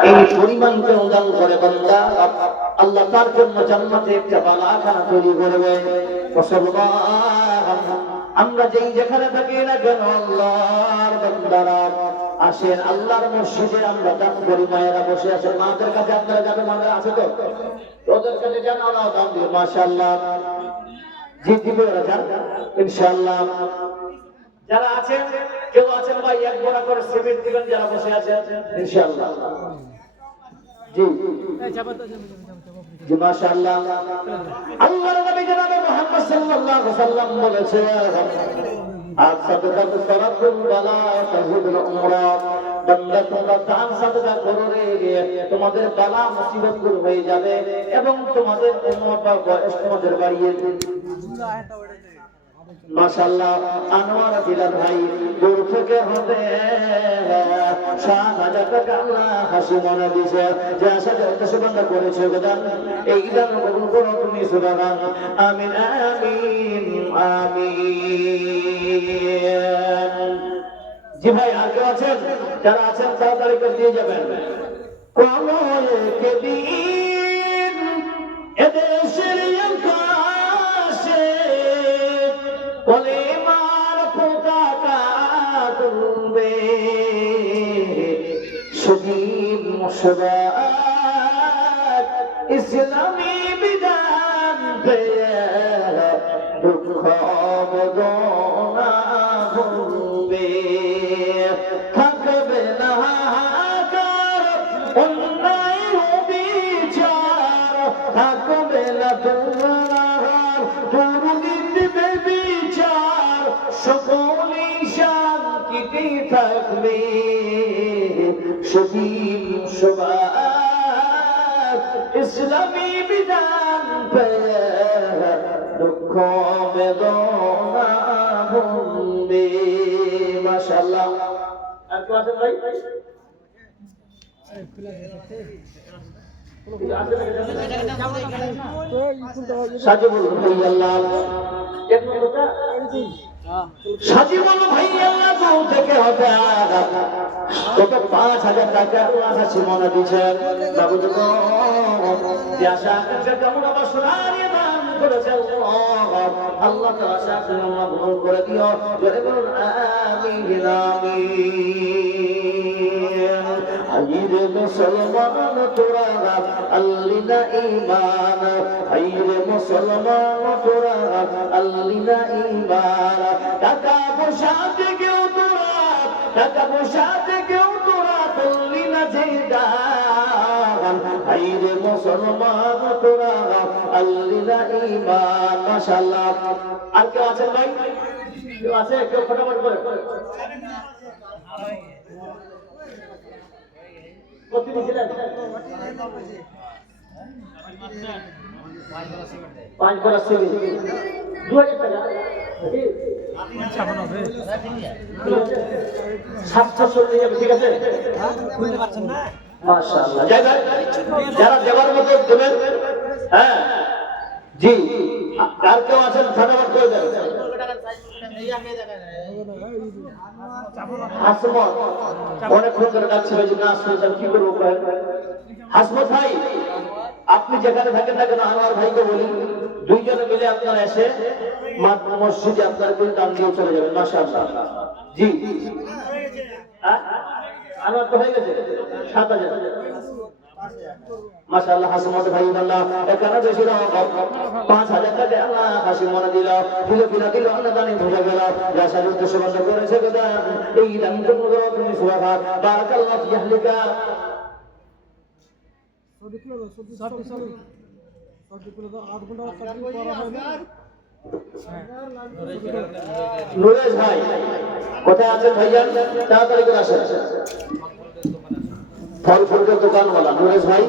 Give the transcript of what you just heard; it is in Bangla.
এই পরিমাণকে উদান করে বান্দা আল্লাহ তার জন্য জান্নাতে একটা বালাখানা তৈরি করবে। মুসলমান আমরা যেই যেখানে থাকি না কেন আল্লাহর বান্দারা আসেন আল্লাহর মসজিদে আমরা দান করি। মায়েরা বসে আছেন, মাদের কাছে আপনারা যাবেন, মায়েরা আছে তো ওদের কাছে যান, আল্লাহ দান দিয়ে মাশাআল্লাহ জি দিবে ওরা যান ইনশাআল্লাহ। যারা আছেন কেউ আছেন ভাই এক বড় করে সিমেন্ট দিবেন যারা বসে আছেন ইনশাআল্লাহ। জি জি মাশাআল্লাহ। আল্লাহর নবী জনাব মুহাম্মদ সাল্লাল্লাহু আলাইহি ওয়াসাল্লাম বলেছেন আসাদকাত সারাতুল বালা তাহিদুল উমরা, বান্দা তোমরা দান সাদকা করো রে, তোমাদের বালা মুসিবত দূর হয়ে যাবে এবং তোমাদের উম্মত বা বয়স তোমাদের বাড়িয়ে দেবে। মাশাআল্লাহ। আনোয়ার বিলাল ভাই দূর থেকে হবে ৭০০০ টাকা আল্লাহ হাসি মনে দিয়েছে, যে আশা উদ্দেশ্য বান্দা করেছে গোদান এই দান কবুল করো তুমি সুবহান। আমিন আমিন আমিন। জি ভাই আর কেউ আছেন? যারা আছেন তাড়াতাড়ি করে দিয়ে যাবেন। কোন একদিন এদেশের আকাশে কলেমার পতাকা তুলবে, সেদিন মুসলমান ইসলামী বিধান পেয়ে দুঃখ বেদনা ভুলবে, থাকবে না হাহাকার অন্যায় বিচার, থাকবে না তোমার দুর্নীতি বিচার, সকলেই শান্তিতে থাকবে, সেদিন সবার ইসলামী বিধান পেয়ে দুঃখ বেদনা ভুলবে। মাশাআল্লাহ। আর কেউ আছেন ভাই? সাজিবুল ভাই আল্লাহ সাজিবুল ভাই আল্লাহ দূর থেকে হবে কত ৫০০০ টাকা হাসি মনে দিচ্ছেন। বাবু যে আশা কেমন আবার সোনারিয়ে দান করেছে আল্লাহ তো আশা গ্রহণ করে দিও, জোরে বলুন আমিন আমিন। হাইরে মুসলমান তোরা আল্লিনা ঈমান, হাইরে মুসলমান তোরা আল্লিনা ঈমান, টাকা পয়সা থেকেও তোরা, টাকা পয়সা থেকেও তোরা তুললি না যে দান, হাইরে মুসলমান তোরা আল্লিনা ঈমান। মাশাআল্লাহ। আর কেউ আছেন ভাই? কেউ আছে? কেউ ফটাফট করে কত দিছিলেন? ৫ বড় সিমেন্ট ২০০০ টাকা ৭৪০ ঠিক আছে? মাশাআল্লাহ। যারা দেওয়ার মতো দেবেন। হ্যাঁ জি। আর কেউ আছেন ফটাফট করে দেন। হাসমত অনেকক্ষণ ধরে ডাকছে ভাই, না আসলে কি করবো? হাসমত ভাই আপনি যেখানে থাকেন না কেন আনোয়ার ভাইকে বলি দুইজনে মিলে আপনারা এসে মসজিদে আপনারা কিন্তু দান দিয়ে চলে যাবেন। মাশাআল্লাহ। জি আনোয়ার তো হয়ে গেছে ৭০০০। মাশাআল্লাহ। হাসমত ভাই আল্লাহ এখানে বেশি না ৫০০০ টাকা আল্লাহ হাসি মনে দিল, দিল কিনা দিল আল্লাহ দানি ভুলে গেল, যার উদ্দেশ্য বন্ধ করেছে গোদান এই দান করো তুমি সুবহান। বারাকাল্লাহু ফি আহলিকা। নুরেশ ভাই কোথায় আছেন ভাইজান? তাড়াতাড়ি করে আসেন। ফল ফুলের দোকানওয়ালা নুরেশ ভাই।